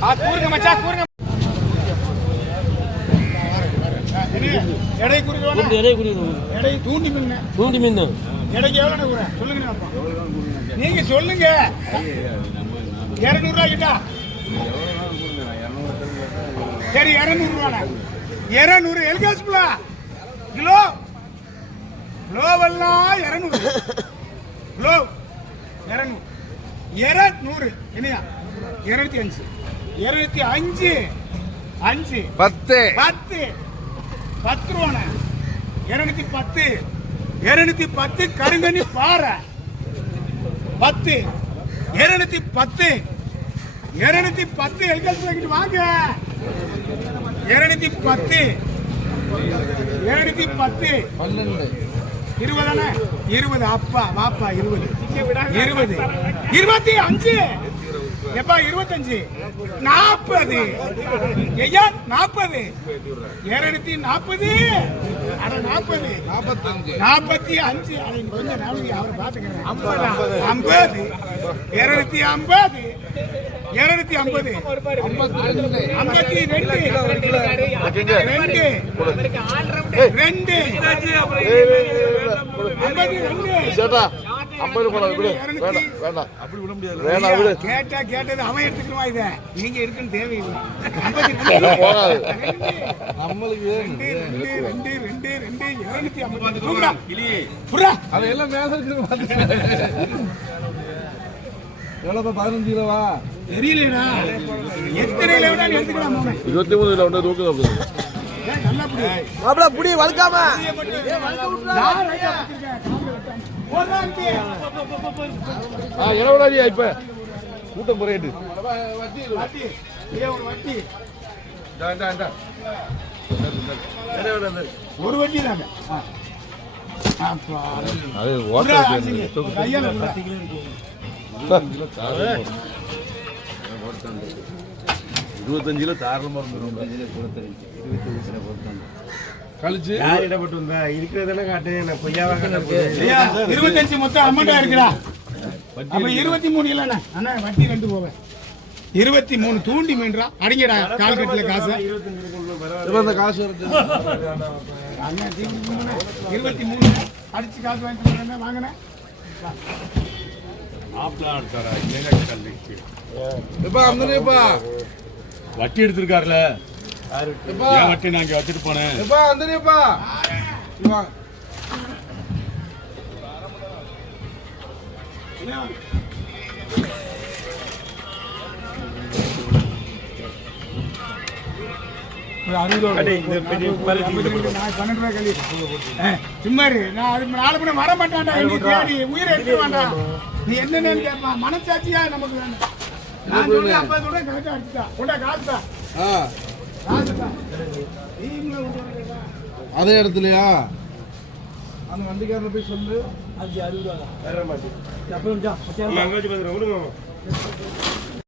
கூறுங்க மச்சான் கூறுங்க. எடை குறிக்க எடை தூண்டி மீன் எடைக்கு எவ்வளோ கூட சொல்லுங்க. நீங்க சொல்லுங்க. 200 ரூபாய்க்கிட்டா சரி 200 ரூபா 200 எல்காஸ்பிளா கிலோ கிலோவெல்லாம் 200 கிலோ 200 என்னையா 205 205 5 10 10 10 ரூபாண்ணே 210 210 கருங்கண்ணி பாறை 10 210 210 எல்காஸ்பிளா வாங்க 210 210 20 20 அப்பா வாப்பா 20 25 எப்பா 25 40 ஐயா 40 240 அட 40 45 கொஞ்சம் நாளைக்கு அவரை பார்த்துக்கிறேன் 50 250 250 கேட்டது அவன் எடுத்துக்குவா. இத நீங்க இருக்குன்னு தேவையில்லை. எவ்வளவு 15 கிலோவா தெரியலடா. எத்தனை கிலோ வேணாலும் எடுத்துக்கலாம். 23 கிலோ உண்டு தூக்கு. நல்லா புடி மாப்ள புடி வளக்காம எவ்வளவு இப்ப கூட்டம் குறையிட்டு ஒரு வட்டி தாங்க. அது 25 கிலோ தாராளமா கழிச்சு இடப்பட்டு வந்தா இருக்கிறதெல்லாம் காட்டு. நான் பொய்யாவா 25 மொத்தம் அமௌண்டா இருக்குடா. அப்ப 23 இல்லண்ணா அண்ணா வட்டி 2 போவேன். 23 தூண்டி மீன்றா அடிங்கடா. கால் கட்டில காசு இந்த காசு அண்ணா 23 அடிச்சு காசு வாங்கிட்டு வாங்கினேன். வட்டி எடுத்திருக்காருல வட்டி நாங்க வச்சுட்டு போனேன். சும்மா நாலு மணி வர மாட்டான்டா. தேடி உயிரை எடுக்க வேண்டாம். நீ என்னன்னு கேட்பா. மனசாட்சியா நமக்கு வேணும். நான் சொல்றேன் 50 கூட கணக்கா அடிச்சுட்டா. கொண்டா காசுதா அதே இடத்துலயா அந்த வண்டிக்காரன் போய் சொல்லு. 5 60 ரூபா வர மாட்டேன்.